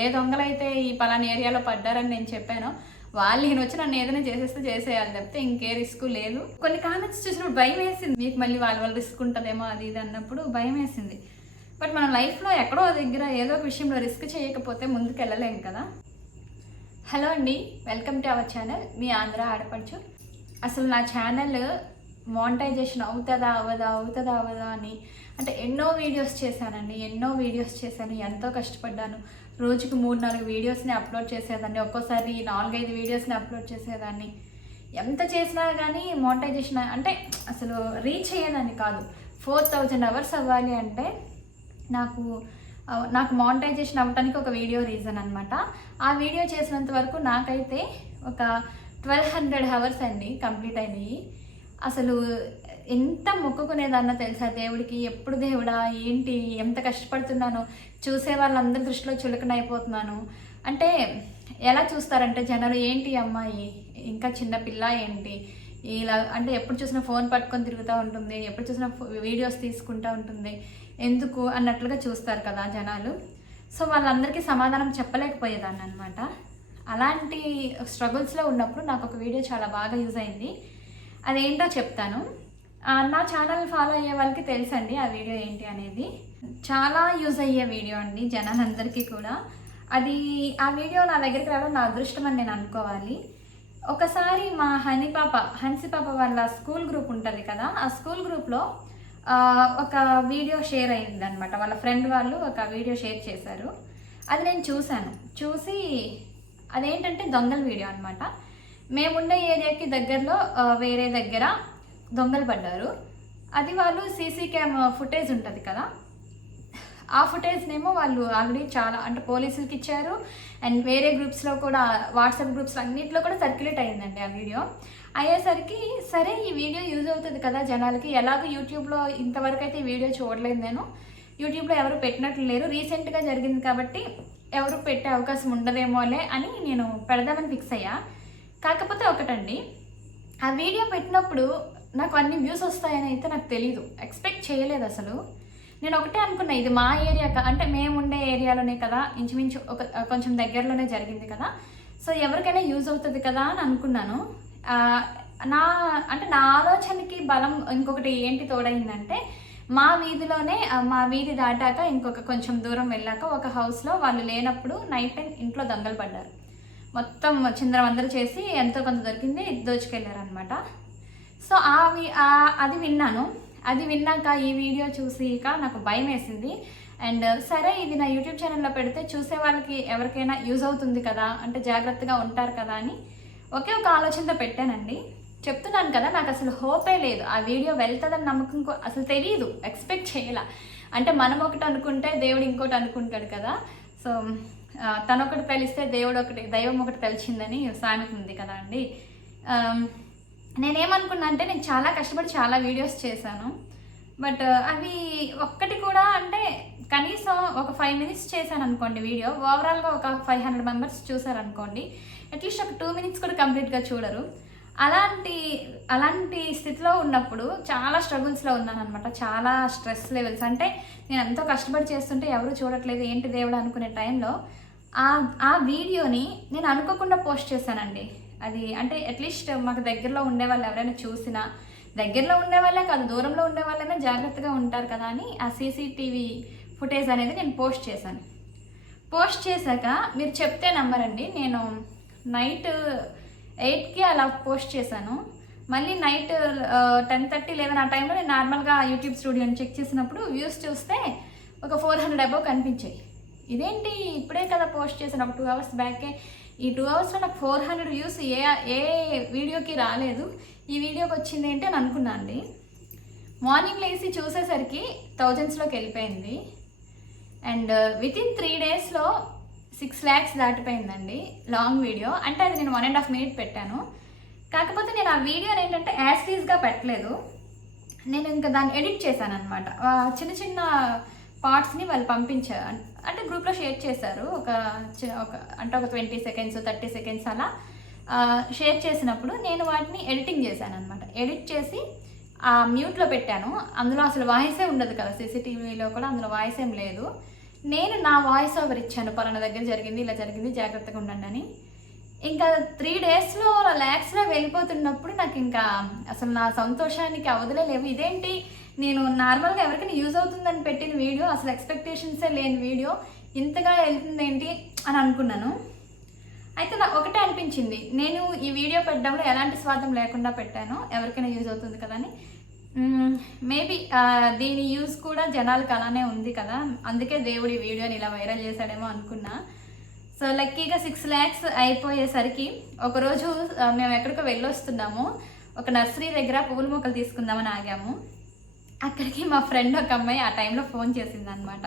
ఏ దొంగలైతే ఈ పలానా ఏరియాలో పడ్డారని నేను చెప్పానో వాళ్ళు ఈయన వచ్చి నన్ను ఏదైనా చేసేస్తే చేసేయాలి తప్పితే ఇంకే రిస్క్ లేదు. కొన్ని కామెంట్స్ చూసినప్పుడు భయం వేసింది. మీకు మళ్ళీ వాళ్ళ వాళ్ళు రిస్క్ ఉంటుందేమో అది ఇది అన్నప్పుడు భయం వేసింది. బట్ మన లైఫ్లో ఎక్కడో దగ్గర ఏదో ఒక విషయంలో రిస్క్ చేయకపోతే ముందుకు వెళ్ళలేం కదా. హలో అండి. వెల్కమ్ టు అవర్ ఛానల్ మీ ఆంధ్ర ఆడపడుచు. అసలు నా ఛానల్ మానిటైజేషన్ అవుతుందా అవ్వదా అవుతుందా అవ్వదా అని అంటే ఎన్నో వీడియోస్ చేశానండి. ఎన్నో వీడియోస్ చేశాను. ఎంతో కష్టపడ్డాను. రోజుకి మూడు నాలుగు వీడియోస్ని అప్లోడ్ చేసేదాన్ని ఒక్కోసారి నాలుగైదు వీడియోస్ని అప్లోడ్ చేసేదాన్ని. ఎంత చేసినా కానీ మోనటైజేషన్ అంటే అసలు రీచ్ అయ్యేదాన్ని కాదు. ఫోర్ థౌజండ్ అవర్స్ అవ్వాలి అంటే నాకు నాకు మానిటైజేషన్ అవ్వడానికి ఒక వీడియో రీజన్ అనమాట ఆ వీడియో చేసినంత వరకు నాకైతే ఒక ట్వెల్వ్ హండ్రెడ్ అవర్స్ అండి కంప్లీట్ అయినాయి. అసలు ఎంత మొక్కుకునేదన్నా తెలుసా దేవుడికి? ఎప్పుడు దేవుడా ఏంటి? ఎంత కష్టపడుతున్నాను? చూసే వాళ్ళందరి దృష్టిలో చులకన అయిపోతున్నాను అంటే ఎలా చూస్తారంటే జనాలు ఏంటి అమ్మాయి? ఇంకా చిన్న పిల్ల ఏంటి? ఇలా అంటే ఎప్పుడు చూసినా ఫోన్ పట్టుకొని తిరుగుతూ ఉంటుంది. ఎప్పుడు చూసినా వీడియోస్ తీసుకుంటూ ఉంటుంది. ఎందుకు అన్నట్లుగా చూస్తారు కదా జనాలు. సో వాళ్ళందరికీ సమాధానం చెప్పలేకపోయేదాన్ని అనమాట అలాంటి స్ట్రగుల్స్లో ఉన్నప్పుడు నాకు ఒక వీడియో చాలా బాగా యూజ్ అయింది. అదేంటో చెప్తాను. నా ఛానల్ ఫాలో అయ్యే వాళ్ళకి తెలుసండి ఆ వీడియో ఏంటి అనేది. చాలా యూజ్ అయ్యే వీడియో అండి జనాలందరికీ కూడా. అది ఆ వీడియో నా దగ్గరికి రావడం నా అదృష్టం అని నేను అనుకోవాలి. ఒకసారి మా హనీ పాప హన్సి పాప వాళ్ళ స్కూల్ గ్రూప్ ఉంటుంది కదా ఆ స్కూల్ గ్రూప్లో ఒక వీడియో షేర్ అయింది అనమాట వాళ్ళ ఫ్రెండ్ వాళ్ళు ఒక వీడియో షేర్ చేశారు. అది నేను చూశాను. చూసి అదేంటంటే దొంగల వీడియో అనమాట మేమున్న ఏరియాకి దగ్గరలో వేరే దగ్గర దొంగలు పడ్డారు. అది వాళ్ళు సీసీ క్యామ్ ఫుటేజ్ ఉంటుంది కదా. ఆ ఫుటేజ్నేమో వాళ్ళు ఆల్రెడీ చాలా అంటే పోలీసులకి ఇచ్చారు. అండ్ వేరే గ్రూప్స్లో కూడా వాట్సాప్ గ్రూప్స్ అన్నింటిలో కూడా సర్క్యులేట్ అయ్యిందండి ఆ వీడియో. అయ్యేసరికి సరే ఈ వీడియో యూజ్ అవుతుంది కదా జనాలకి. ఎలాగో యూట్యూబ్లో ఇంతవరకు అయితే ఈ వీడియో చూడలేదు నేను. యూట్యూబ్లో ఎవరు పెట్టినట్లు లేరు. రీసెంట్గా జరిగింది కాబట్టి ఎవరు పెట్టే అవకాశం ఉండదేమోలే అని నేను పెడదామని ఫిక్స్ అయ్యా. కాకపోతే ఒకటండి ఆ వీడియో పెట్టినప్పుడు నాకు అన్ని వ్యూస్ వస్తాయని అయితే నాకు తెలీదు. ఎక్స్పెక్ట్ చేయలేదు అసలు. నేను ఒకటే అనుకున్నా ఇది మా ఏరియా అంటే మేము ఉండే ఏరియాలోనే కదా ఇంచుమించు ఒక కొంచెం దగ్గరలోనే జరిగింది కదా. సో ఎవరికైనా యూజ్ అవుతుంది కదా అని అనుకున్నాను. నా అంటే నా ఆలోచనకి బలం ఇంకొకటి ఏంటి తోడైందంటే మా వీధిలోనే మా వీధి దాటాక ఇంకొక కొంచెం దూరం వెళ్ళాక ఒక హౌస్లో వాళ్ళు లేనప్పుడు నైట్ టైం ఇంట్లో దొంగలు పడ్డారు. మొత్తం చిందరవందరు చేసి ఎంతో కొంత దొరికింది దోచుకెళ్ళారనమాట సో ఆ అది విన్నాను. అది విన్నాక ఈ వీడియో చూసిక నాకు భయం వేసింది. అండ్ సరే ఇది నా యూట్యూబ్ ఛానల్లో పెడితే చూసే వాళ్ళకి ఎవరికైనా యూజ్ అవుతుంది కదా అంటే జాగ్రత్తగా ఉంటారు కదా అని ఒకే ఒక ఆలోచనతో పెట్టానండి. చెప్తున్నాను కదా నాకు అసలు హోపే లేదు. ఆ వీడియో వెళ్తుందని నమ్మకం అసలు తెలియదు ఎక్స్పెక్ట్ చేయాల. అంటే మనం ఒకటి అనుకుంటే దేవుడు ఇంకోటి అనుకుంటాడు కదా. సో తనొకటి తెలిస్తే దేవుడు ఒకటి దైవం ఒకటి తెలిసిందని సామెత ఉంది కదా అండి. నేనేమనుకున్నా అంటే నేను చాలా కష్టపడి చాలా వీడియోస్ చేశాను. బట్ uh, అవి ఒక్కటి కూడా అంటే కనీసం ఒక ఫైవ్ మినిట్స్ చేశాను అనుకోండి వీడియో. ఓవరాల్గా ఒక ఫైవ్ హండ్రెడ్ మెంబర్స్ చూసారనుకోండి అట్లీస్ట్ ఒక టూ మినిట్స్ కూడా కంప్లీట్గా చూడరు. అలాంటి అలాంటి స్థితిలో ఉన్నప్పుడు చాలా స్ట్రగుల్స్లో ఉన్నానమాట చాలా స్ట్రెస్ లెవెల్స్. అంటే నేను ఎంతో కష్టపడి చేస్తుంటే ఎవరు చూడట్లేదు ఏంటి దేవుడు అనుకునే టైంలో ఆ ఆ వీడియోని నేను అనుకోకుండా పోస్ట్ చేశానండి. అది అంటే అట్లీస్ట్ మాకు దగ్గరలో ఉండే వాళ్ళు ఎవరైనా చూసినా దగ్గరలో ఉండే వాళ్ళే కాదు దూరంలో ఉండే వాళ్ళైనా జాగ్రత్తగా ఉంటారు కదా అని ఆ సీసీటీవీ ఫుటేజ్ అనేది నేను పోస్ట్ చేశాను. పోస్ట్ చేశాక మీరు చెప్తే నమ్మరండి నేను నైట్ ఎయిట్కి అలా పోస్ట్ చేశాను. మళ్ళీ నైట్ టెన్ థర్టీ లెవెన్ ఆ టైంలో నేను నార్మల్గా యూట్యూబ్ స్టూడియోని చెక్ చేసినప్పుడు వ్యూస్ చూస్తే ఒక ఫోర్ హండ్రెడ్ అబౌవ్ కనిపించాయి. ఇదేంటి? ఇప్పుడే కదా పోస్ట్ చేశాను ఒక టూ అవర్స్ బ్యాకే ఈ టూ అవర్స్లో నాకు ఫోర్ హండ్రెడ్ వ్యూస్ ఏ ఏ వీడియోకి రాలేదు. ఈ వీడియోకి వచ్చింది ఏంటి అని అనుకున్నా అండి. మార్నింగ్ లేచి చూసేసరికి థౌజండ్స్లోకి వెళ్ళిపోయింది. అండ్ విత్ ఇన్ త్రీ డేస్లో సిక్స్ ల్యాక్స్ దాటిపోయిందండి లాంగ్ వీడియో అంటే అది నేను వన్ అండ్ హాఫ్ మినిట్ పెట్టాను. కాకపోతే నేను ఆ వీడియోని ఏంటంటే యాస్టీస్గా పెట్టలేదు. నేను ఇంకా దాన్ని ఎడిట్ చేశాను అనమాట చిన్న చిన్న పార్ట్స్ని వాళ్ళు పంపించారు అంటే గ్రూప్లో షేర్ చేశారు. ఒక ఒక అంటే ఒక ట్వంటీ సెకండ్స్ థర్టీ సెకండ్స్ అలా షేర్ చేసినప్పుడు నేను వాటిని ఎడిటింగ్ చేశాను అనమాట ఎడిట్ చేసి ఆ మ్యూట్లో పెట్టాను. అందులో అసలు వాయిసే ఉండదు కదా. సీసీటీవీలో కూడా అందులో వాయిస్ ఏం లేదు. నేను నా వాయిస్ ఓవర్ ఇచ్చాను. పలానా దగ్గర జరిగింది ఇలా జరిగింది జాగ్రత్తగా ఉండండి అని. ఇంకా త్రీ డేస్లో ల్యాక్స్లో వెళ్ళిపోతున్నప్పుడు నాకు ఇంకా అసలు నా సంతోషానికి అవధులే లేవు. ఇదేంటి? నేను నార్మల్గా ఎవరికైనా యూజ్ అవుతుందని పెట్టిన వీడియో అసలు ఎక్స్పెక్టేషన్సే లేని వీడియో ఇంతగా వెళ్తుంది ఏంటి అని అనుకున్నాను. అయితే నాకు ఒకటే అనిపించింది. నేను ఈ వీడియో పెట్టడంలో ఎలాంటి స్వార్థం లేకుండా పెట్టాను. ఎవరికైనా యూజ్ అవుతుంది కదా అని. మేబీ దీని యూజ్ కూడా జనాలకు అలానే ఉంది కదా. అందుకే దేవుడి వీడియోని ఇలా వైరల్ చేశాడేమో అనుకున్నా. సో లక్కీగా సిక్స్ ల్యాక్స్ అయిపోయేసరికి ఒకరోజు మేము ఎక్కడికో వెళ్ళొస్తున్నాము. ఒక నర్సరీ దగ్గర పువ్వుల మొక్కలు తీసుకుందామని ఆగాము. అక్కడికి మా ఫ్రెండ్ ఒక అమ్మాయి ఆ టైంలో ఫోన్ చేసింది అనమాట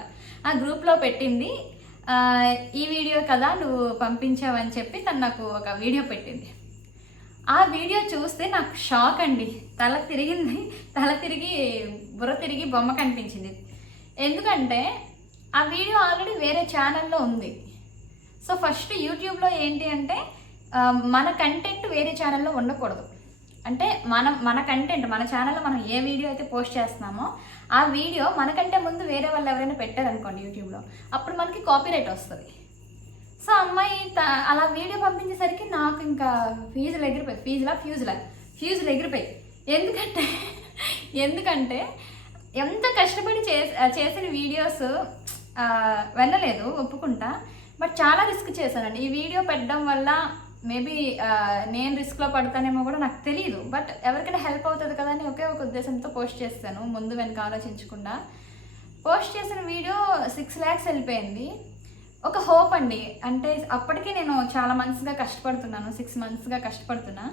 ఆ గ్రూప్లో పెట్టింది ఈ వీడియో కదా నువ్వు పంపించావని చెప్పి తను నాకు ఒక వీడియో పెట్టింది. ఆ వీడియో చూస్తే నాకు షాక్ అండి. తల తిరిగింది తల తిరిగి బుర్ర తిరిగి బొమ్మ కనిపించింది. ఎందుకంటే ఆ వీడియో ఆల్రెడీ వేరే ఛానల్లో ఉంది. సో ఫస్ట్ యూట్యూబ్లో ఏంటి అంటే మన కంటెంట్ వేరే ఛానల్లో ఉండకూడదు. అంటే మనం మన కంటెంట్ మన ఛానల్లో మనం ఏ వీడియో అయితే పోస్ట్ చేస్తున్నామో ఆ వీడియో మనకంటే ముందు వేరే వాళ్ళు ఎవరైనా పెట్టారనుకోండి యూట్యూబ్లో అప్పుడు మనకి కాపీరైట్ వస్తుంది. సో అమ్మాయి అలా వీడియో పంపించేసరికి నాకు ఇంకా ఫీజులు ఎగిరిపోయి ఫీజులా ఫ్యూజులా ఫ్యూజులు ఎగిరిపోయి. ఎందుకంటే ఎందుకంటే ఎంత కష్టపడి చే చేసిన వీడియోస్ వెళ్ళలేదు ఒప్పుకుంటా బట్ చాలా రిస్క్ చేశానండి. ఈ వీడియో పెట్టడం వల్ల మేబీ నేను రిస్క్లో పడతానేమో కూడా నాకు తెలియదు బట్ ఎవరికైనా హెల్ప్ అవుతుంది కదా అని ఒకే ఒక ఉద్దేశంతో పోస్ట్ చేస్తాను ముందు వెనక ఆలోచించకుండా. పోస్ట్ చేసిన వీడియో సిక్స్ ల్యాక్స్ వెళ్ళిపోయింది. ఒక హోప్ అండి. అంటే అప్పటికే నేను చాలా మంత్స్గా కష్టపడుతున్నాను సిక్స్ మంత్స్గా కష్టపడుతున్నా.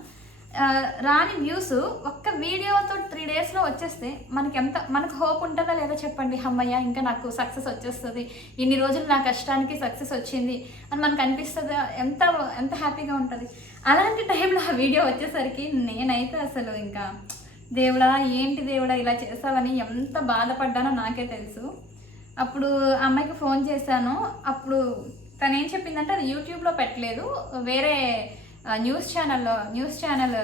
రాని వ్యూస్ ఒక్క వీడియోతో త్రీ డేస్లో వచ్చేస్తే మనకి ఎంత మనకు హోప్ ఉంటుందా లేదా చెప్పండి. అమ్మయ్య ఇంకా నాకు సక్సెస్ వచ్చేస్తుంది. ఇన్ని రోజులు నా కష్టానికి సక్సెస్ వచ్చింది అని మనకు అనిపిస్తుంది? ఎంత ఎంత హ్యాపీగా ఉంటుంది? అలాంటి టైంలో ఆ వీడియో వచ్చేసరికి నేనైతే అసలు ఇంకా దేవుడా ఏంటి దేవుడా ఇలా చేసావని ఎంత బాధపడ్డానో నాకే తెలుసు. అప్పుడు అమ్మాయికి ఫోన్ చేశాను. అప్పుడు తను ఏం చెప్పిందంటే అది యూట్యూబ్లో పెట్టలేదు. వేరే న్యూస్ ఛానల్లో న్యూస్ ఛానల్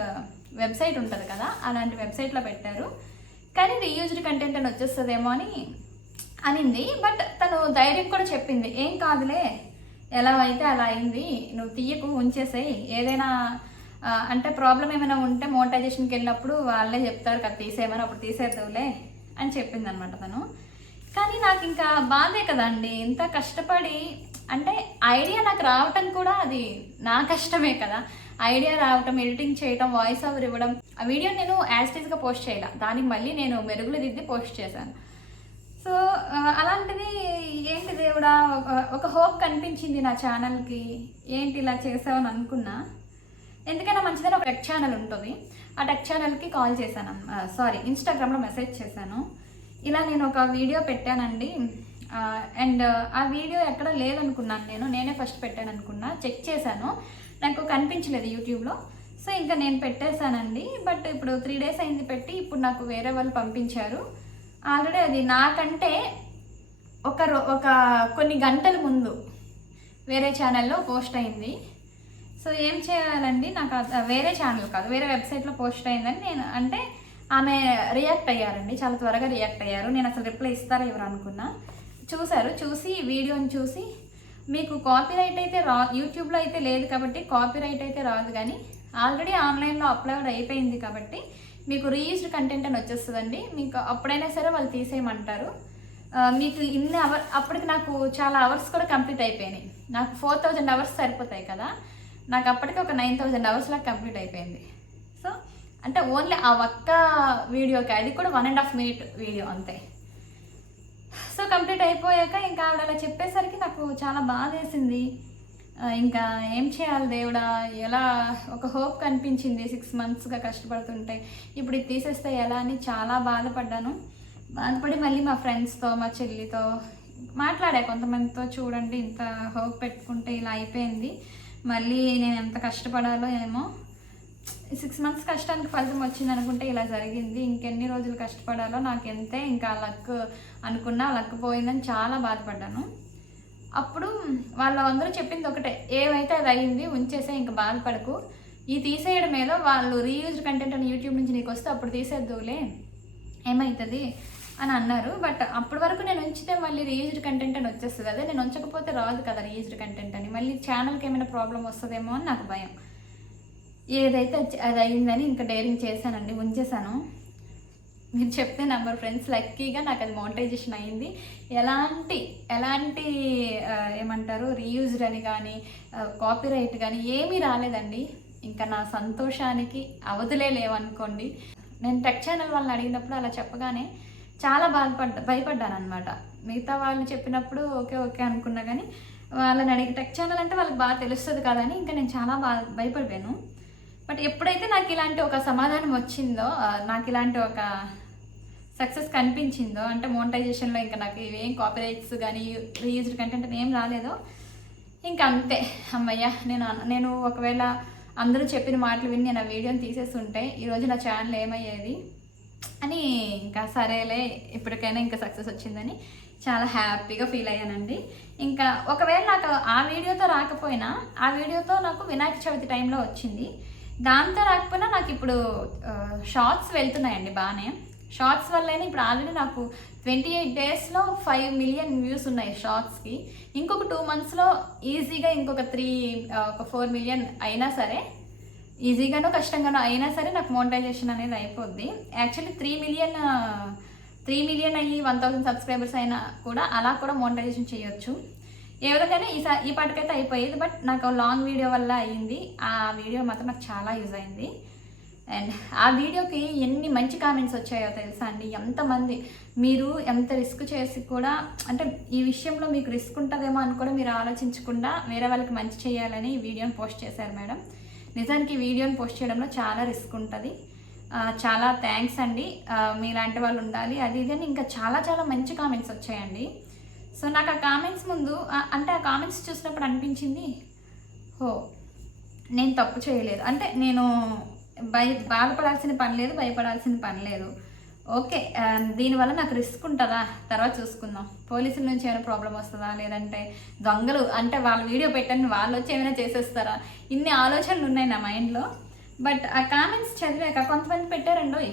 వెబ్సైట్ ఉంటుంది కదా అలాంటి వెబ్సైట్లో పెట్టారు. కానీ రీయూజ్డ్ కంటెంట్ అని వచ్చేస్తుందేమో అని అనింది. బట్ తను ధైర్యం కూడా చెప్పింది. ఏం కాదులే ఎలా అయితే అలా అయింది నువ్వు తీయకు ఉంచేసేయి. ఏదైనా అంటే ప్రాబ్లం ఏమైనా ఉంటే మోటైజేషన్కి వెళ్ళినప్పుడు వాళ్ళే చెప్తారు కదా తీసేయమని అప్పుడు తీసేద్దాంలే అని చెప్పింది అనమాట తను. కానీ నాకు ఇంకా బాధే కదండి. ఇంత కష్టపడి అంటే ఐడియా నాకు రావటం కూడా అది నా కష్టమే కదా. ఐడియా రావటం ఎడిటింగ్ చేయటం వాయిస్ ఓవర్ ఇవ్వడం ఆ వీడియో నేను యాస్టీస్గా పోస్ట్ చేయాల. దానికి మళ్ళీ నేను మెరుగులు దిద్ది పోస్ట్ చేశాను. సో అలాంటిది ఏంటి దేవుడా ఒక- ఒక హోప్ కనిపించింది నా ఛానల్కి. ఏంటి ఇలా చేసావని అనుకున్నా. ఎందుకైనా మంచిదని ఒక టెక్ ఛానల్ ఉంటుంది. ఆ టెక్ ఛానల్కి కాల్ చేశాను. సారీ ఇన్స్టాగ్రామ్లో మెసేజ్ చేశాను. ఇలా నేను ఒక వీడియో పెట్టానండి. అండ్ ఆ వీడియో ఎక్కడ లేదనుకున్నాను నేను. నేనే ఫస్ట్ పెట్టాను అనుకున్నా చెక్ చేశాను. నాకు కనిపించలేదు యూట్యూబ్లో సో ఇంకా నేను పెట్టేశానండి. బట్ ఇప్పుడు త్రీ డేస్ అయింది పెట్టి ఇప్పుడు నాకు వేరే వాళ్ళు పంపించారు. ఆల్రెడీ అది నాకంటే ఒక రో ఒక కొన్ని గంటల ముందు వేరే ఛానల్లో పోస్ట్ అయింది. సో ఏం చేయాలండి? నాకు వేరే ఛానల్ కాదు. వేరే వెబ్సైట్లో పోస్ట్ అయిందని నేను అంటే ఆమె రియాక్ట్ అయ్యారండి. చాలా త్వరగా రియాక్ట్ అయ్యారు. నేను అసలు రిప్లై ఇస్తారా ఎవరు అనుకున్నా. చూశారు. చూసి వీడియోని చూసి మీకు కాపీరైట్ అయితే రా యూట్యూబ్లో అయితే లేదు కాబట్టి కాపీరైట్ అయితే రాదు కానీ ఆల్రెడీ ఆన్లైన్లో అప్లోడ్ అయిపోయింది కాబట్టి మీకు రీయూజ్డ్ కంటెంట్ అని వచ్చేస్తుందండి. మీకు అప్పుడైనా సరే వాళ్ళు తీసేయమంటారు. మీకు ఇన్ని అవర్ అప్పటికి నాకు చాలా అవర్స్ కూడా కంప్లీట్ అయిపోయినాయి. నాకు ఫోర్ థౌజండ్ అవర్స్ సరిపోతాయి కదా. నాకు అప్పటికి ఒక నైన్ థౌజండ్ అవర్స్ లాగా కంప్లీట్ అయిపోయింది. అంటే ఓన్లీ ఆ ఒక్క వీడియోకి. అది కూడా one and half minute video అంతే. సో కంప్లీట్ అయిపోయాక ఇంకా ఆవిడ అలా చెప్పేసరికి నాకు చాలా బాధ వేసింది. ఇంకా ఏం చేయాలి దేవుడా? ఎలా ఒక హోప్ కనిపించింది సిక్స్ మంత్స్గా కష్టపడుతుంటే. ఇప్పుడు ఇది తీసేస్తే ఎలా అని చాలా బాధపడ్డాను. బాధపడి మళ్ళీ మా ఫ్రెండ్స్తో మా చెల్లితో మాట్లాడా. కొంతమందితో చూడండి ఇంత హోప్ పెట్టుకుంటే ఇలా అయిపోయింది. మళ్ళీ నేను ఎంత కష్టపడాలో ఏమో సిక్స్ మంత్స్ కష్టానికి ఫలితం వచ్చింది అనుకుంటే ఇలా జరిగింది. ఇంకెన్ని రోజులు కష్టపడాలో నాకు ఎంతే ఇంకా లక్ అనుకున్నా లక్ పోయిందని చాలా బాధపడ్డాను. అప్పుడు వాళ్ళందరూ చెప్పింది ఒకటే ఏమైతే అది అయింది ఉంచేసే ఇంకా బాధపడకు. ఈ తీసేయడం ఏదో వాళ్ళు రీయూజ్డ్ కంటెంట్ అని యూట్యూబ్ నుంచి నీకు వస్తే అప్పుడు తీసేద్దులే ఏమవుతుంది అని అన్నారు. బట్ అప్పటి వరకు నేను ఉంచితే మళ్ళీ రీయూజ్డ్ కంటెంట్ అని వచ్చేస్తుంది. అదే నేను ఉంచకపోతే రాదు కదా రీయూజ్డ్ కంటెంట్ అని. మళ్ళీ ఛానల్కి ఏమైనా ప్రాబ్లం వస్తుందేమో అని నాకు భయం. ఏదైతే అది అయిందని ఇంకా డైరింగ్ చేశానండి ఉంచేసాను మీరు చెప్తే నెంబర్ ఫ్రెండ్స్ లక్కీగా నాకు అది మోనిటైజేషన్ అయింది. ఎలాంటి ఎలాంటి ఏమంటారు రీయూజ్డ్ అని కానీ కాపీరైట్ కానీ ఏమీ రాలేదండి. ఇంకా నా సంతోషానికి అవధులే లేవనుకోండి. నేను టెక్ ఛానల్ వాళ్ళని అడిగినప్పుడు అలా చెప్పగానే చాలా బాధపడ్డా భయపడ్డాను అనమాట మిగతా వాళ్ళు చెప్పినప్పుడు ఓకే ఓకే అనుకున్నా కానీ వాళ్ళని అడిగి టెక్ ఛానల్ అంటే వాళ్ళకి బాగా తెలుస్తుంది కదా అని ఇంకా నేను చాలా బాగా భయపడిపోయాను. బట్ ఎప్పుడైతే నాకు ఇలాంటి ఒక సమాధానం వచ్చిందో నాకు ఇలాంటి ఒక సక్సెస్ కనిపించిందో అంటే మోనటైజేషన్లో ఇంకా నాకు ఇవేం కాపీరైట్స్ కానీ రీయూజ్డ్ కంటెంట్ ఏం రాలేదో ఇంకా అంతే. అమ్మయ్య నేను నేను ఒకవేళ అందరూ చెప్పిన మాటలు విని నేను ఆ వీడియోని తీసేస్తుంటే ఈరోజు నా ఛానల్ ఏమయ్యేది? అని ఇంకా సరేలే ఇప్పటికైనా ఇంకా సక్సెస్ వచ్చిందని చాలా హ్యాపీగా ఫీల్ అయ్యానండి. ఇంకా ఒకవేళ నాకు ఆ వీడియోతో రాకపోయినా ఆ వీడియోతో నాకు వినాయక చవితి టైంలో వచ్చింది. దాంతో రాకపోయినా నాకు ఇప్పుడు షార్ట్స్ వెళ్తున్నాయండి బాగానే షార్ట్స్ వల్లనే ఇప్పుడు ఆల్రెడీ నాకు ట్వంటీ ఎయిట్ డేస్లో ఫైవ్ మిలియన్ వ్యూస్ ఉన్నాయి షార్ట్స్కి. ఇంకొక టూ మంత్స్లో ఈజీగా ఇంకొక త్రీ ఒక ఫోర్ మిలియన్ అయినా సరే ఈజీగానో కష్టంగానో అయినా సరే నాకు మోనిటైజేషన్ అనేది అయిపోద్ది. Actually three million three million అయ్యి వన్ థౌసండ్ సబ్స్క్రైబర్స్ అయినా కూడా అలా కూడా మోనిటైజేషన్ చేయొచ్చు. ఏ విధంగానే ఈ ఈ పాటకైతే అయిపోయేది బట్ నాకు లాంగ్ వీడియో వల్ల అయ్యింది. ఆ వీడియో మాత్రం నాకు చాలా యూజ్ అయింది. అండ్ ఆ వీడియోకి ఎన్ని మంచి కామెంట్స్ వచ్చాయో తెలుసా అండి? ఎంతమంది మీరు ఎంత రిస్క్ చేసి కూడా అంటే ఈ విషయంలో మీకు రిస్క్ ఉంటుందేమో అని కూడా మీరు ఆలోచించకుండా వేరే వాళ్ళకి మంచి చేయాలని ఈ వీడియోని పోస్ట్ చేశారు మేడం. నిజానికి ఈ వీడియోని పోస్ట్ చేయడంలో చాలా రిస్క్ ఉంటుంది. చాలా థ్యాంక్స్ అండి. మీలాంటి వాళ్ళు ఉండాలి. అది ఇది అని ఇంకా చాలా చాలా మంచి కామెంట్స్ వచ్చాయండి. సో నాకు ఆ కామెంట్స్ ముందు అంటే ఆ కామెంట్స్ చూసినప్పుడు అనిపించింది హో నేను తప్పు చేయలేదు. అంటే నేను భయ బాధపడాల్సిన పని లేదు భయపడాల్సిన పని లేదు. ఓకే దీనివల్ల నాకు రిస్క్ ఉంటుందా? తర్వాత చూసుకుందాం. పోలీసుల నుంచి ఏమైనా ప్రాబ్లం వస్తుందా? లేదంటే దొంగలు అంటే వాళ్ళ వీడియో పెట్టండి వాళ్ళు వచ్చి ఏమైనా చేసేస్తారా? ఇన్ని ఆలోచనలు ఉన్నాయి నా మైండ్లో బట్ ఆ కామెంట్స్ చదివాక కొంతమంది పెట్టారండోయ్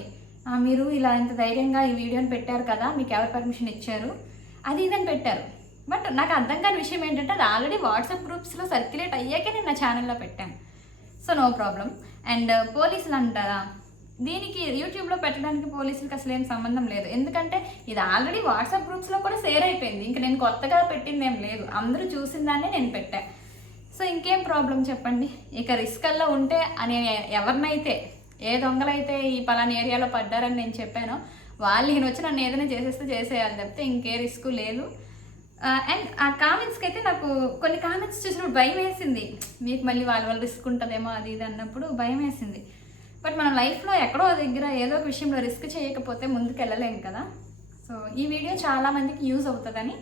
మీరు ఇలా ఇంత ధైర్యంగా ఈ వీడియోని పెట్టారు కదా మీకు ఎవరు పర్మిషన్ ఇచ్చారు? అది ఇదని పెట్టారు. బట్ నాకు అర్థం కాని విషయం ఏంటంటే అది ఆల్రెడీ వాట్సాప్ గ్రూప్స్లో సర్క్యులేట్ అయ్యాకే నేను నా ఛానల్లో పెట్టాను. So no problem. అండ్ పోలీసులు అంటారా? దీనికి యూట్యూబ్లో పెట్టడానికి పోలీసులకు అసలు ఏం సంబంధం లేదు. ఎందుకంటే ఇది ఆల్రెడీ వాట్సాప్ గ్రూప్స్లో కూడా షేర్ అయిపోయింది. ఇంకా నేను కొత్తగా పెట్టింది ఏం లేదు. అందరూ చూసిన దాన్నే నేను పెట్టాను సో ఇంకేం ప్రాబ్లం చెప్పండి? ఇక రిస్క్ ఉంటే అని ఎవరినైతే ఏ దొంగలైతే ఈ పలానా ఏరియాలో పడ్డారని నేను చెప్పానో వాళ్ళు ఈయన వచ్చి నన్ను ఏదైనా చేసేస్తే చేసేయాలి తప్పితే ఇంకే రిస్క్ లేదు. అండ్ ఆ కామెంట్స్కి అయితే నాకు కొన్ని కామెంట్స్ చూసినప్పుడు భయం వేసింది. మీకు మళ్ళీ వాళ్ళ వల్ల రిస్క్ ఉంటుందేమో అది ఇది అన్నప్పుడు భయం వేసింది. బట్ మన లైఫ్లో ఎక్కడో దగ్గర ఏదో ఒక విషయంలో రిస్క్ చేయకపోతే ముందుకు వెళ్ళలేము కదా. సో ఈ వీడియో చాలా మందికి యూజ్ అవుతుందని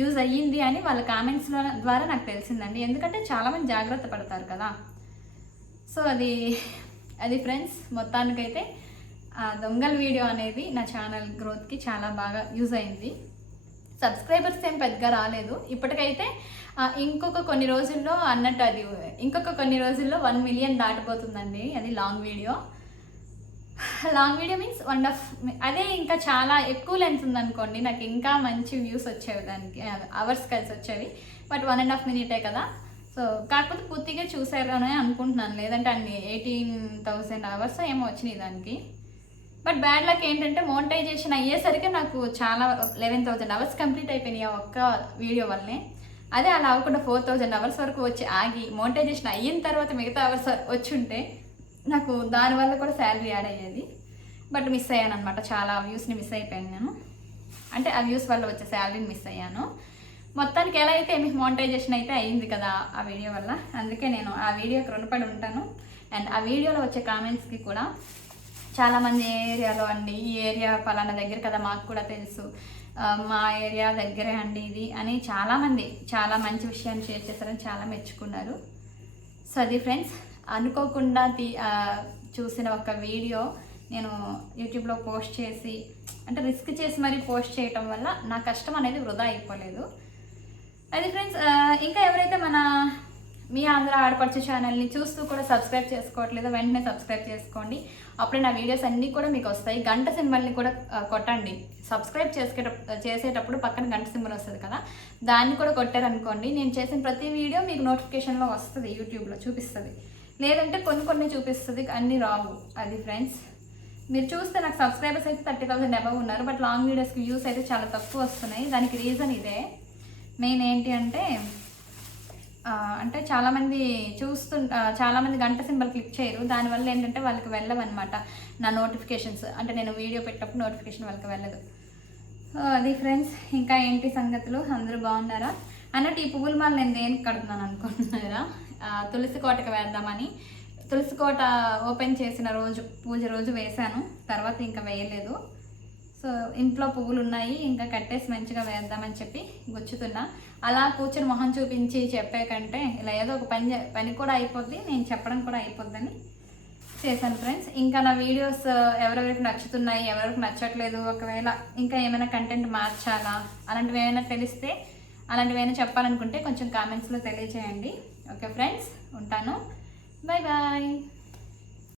యూజ్ అయ్యింది అని వాళ్ళ కామెంట్స్లో ద్వారా నాకు తెలిసిందండి. ఎందుకంటే చాలామంది జాగ్రత్త పడతారు కదా. సో అది అది ఫ్రెండ్స్ మొత్తానికైతే దొంగల వీడియో అనేది నా ఛానల్ గ్రోత్కి చాలా బాగా యూజ్ అయింది. సబ్స్క్రైబర్స్ ఏం పెద్దగా రాలేదు. ఇప్పటికైతే ఇంకొక కొన్ని రోజుల్లో అన్నట్టు అది ఇంకొక కొన్ని రోజుల్లో వన్ మిలియన్ దాటిపోతుందండి అది long video. Long video means one of అదే ఇంకా చాలా ఎక్కువ లెన్స్ ఉందనుకోండి నాకు ఇంకా మంచి వ్యూస్ వచ్చేవి దానికి అవర్స్ కలిసి వచ్చేవి. బట్ వన్ అండ్ హాఫ్ మినిటే కదా. సో కాకపోతే పూర్తిగా చూసారు అని అనుకుంటున్నాను. లేదంటే అన్ని ఎయిటీన్ థౌసండ్ అవర్స్ ఏమో వచ్చినాయి దానికి. బట్ బ్యాడ్ లక్ ఏంటంటే మోనిటైజేషన్ అయ్యేసరికి నాకు చాలా లెవెన్ థౌసండ్ అవర్స్ కంప్లీట్ అయిపోయినాయి ఒక్క వీడియో వల్లనే. అదే అలా అవ్వకుండా ఫోర్ థౌజండ్ అవర్స్ వరకు వచ్చి ఆగి మోనిటైజేషన్ అయిన తర్వాత మిగతా అవర్స్ వచ్చి ఉంటే నాకు దానివల్ల కూడా శాలరీ యాడ్ అయ్యేది. బట్ మిస్ అయ్యాను అనమాట చాలా వ్యూస్ని మిస్ అయిపోయాను నేను. అంటే ఆ వ్యూస్ వల్ల వచ్చే శాలరీని మిస్ అయ్యాను. మొత్తానికి ఎలా అయితే మీకు మోనిటైజేషన్ అయితే అయింది కదా ఆ వీడియో వల్ల. అందుకే నేను ఆ వీడియోకి రుణపడి ఉంటాను. అండ్ ఆ వీడియోలో వచ్చే కామెంట్స్కి కూడా చాలామంది ఏ ఏరియాలో అండి. ఈ ఏరియా పలానా దగ్గర కదా మాకు కూడా తెలుసు. మా ఏరియా దగ్గరే అండి ఇది అని చాలామంది చాలా మంచి విషయాన్ని షేర్ చేశారని చాలా మెచ్చుకున్నారు. సో అది ఫ్రెండ్స్ అనుకోకుండా తీ చూసిన ఒక వీడియో నేను యూట్యూబ్లో పోస్ట్ చేసి అంటే రిస్క్ చేసి మరీ పోస్ట్ చేయటం వల్ల నా కష్టం అనేది వృధా అయిపోలేదు. అది ఫ్రెండ్స్ ఇంకా ఎవరైతే మన మీ ఆంధ్ర ఆడపడుచు ఛానల్ని చూస్తూ కూడా సబ్స్క్రైబ్ చేసుకోవట్లేదు వెంటనే సబ్స్క్రైబ్ చేసుకోండి. అప్పుడే నా వీడియోస్ అన్నీ కూడా మీకు వస్తాయి. గంట సింబల్ని కూడా కొట్టండి. సబ్స్క్రైబ్ చేసుకేట చేసేటప్పుడు పక్కన గంట సింబల్ వస్తుంది కదా దాన్ని కూడా కొట్టారనుకోండి. నేను చేసిన ప్రతి వీడియో మీకు నోటిఫికేషన్లో వస్తుంది యూట్యూబ్లో చూపిస్తుంది. లేదంటే కొన్ని కొన్ని చూపిస్తుంది అన్నీ రావు. అది ఫ్రెండ్స్ మీరు చూస్తే నాకు సబ్స్క్రైబర్స్ అయితే థర్టీ థౌసండ్ అబవ్ ఉన్నారు. బట్ లాంగ్ వీడియోస్కి వ్యూస్ అయితే చాలా తక్కువ వస్తున్నాయి. దానికి రీజన్ ఇదే. మెయిన్ ఏంటి అంటే అంటే చాలామంది చూస్తుంటా చాలామంది గంట సింబల్ క్లిక్ చేయరు. దానివల్ల ఏంటంటే వాళ్ళకి వెళ్ళవన్నమాట. నా నోటిఫికేషన్స్ అంటే నేను వీడియో పెట్టినప్పుడు నోటిఫికేషన్ వాళ్ళకి వెళ్ళదు. అది ఫ్రెండ్స్ ఇంకా ఏంటి సంగతులు? అందరూ బాగున్నారా? అన్నట్టు ఈ పువ్వుల మాల నేను దేనికి కడుతున్నాను అనుకుంటున్నారా? తులసి కోటకి వేద్దామని తులసి కోట ఓపెన్ చేసిన రోజు పూజ రోజు వేశాను. తర్వాత ఇంకా వేయలేదు. సో ఇంట్లో పువ్వులు ఉన్నాయి ఇంకా కట్టేసి మంచిగా వేద్దామని చెప్పి గుచ్చుతున్నా. అలా కూర్చొని మొహం చూపించి చెప్పే కంటే ఇలా ఏదో ఒక పని చే- పని కూడా అయిపోద్ది నేను చెప్పడం కూడా అయిపోద్దని చేశాను ఫ్రెండ్స్. ఇంకా నా వీడియోస్ ఎవరెవరికి నచ్చుతున్నాయి ఎవరెవరికి నచ్చట్లేదు ఒకవేళ ఇంకా ఏమైనా కంటెంట్ మార్చాలా అలాంటివి ఏమైనా తెలిస్తే అలాంటివి ఏమైనా చెప్పాలనుకుంటే కొంచెం కామెంట్స్లో తెలియజేయండి ఓకే ఫ్రెండ్స్ ఉంటాను. Bye bye.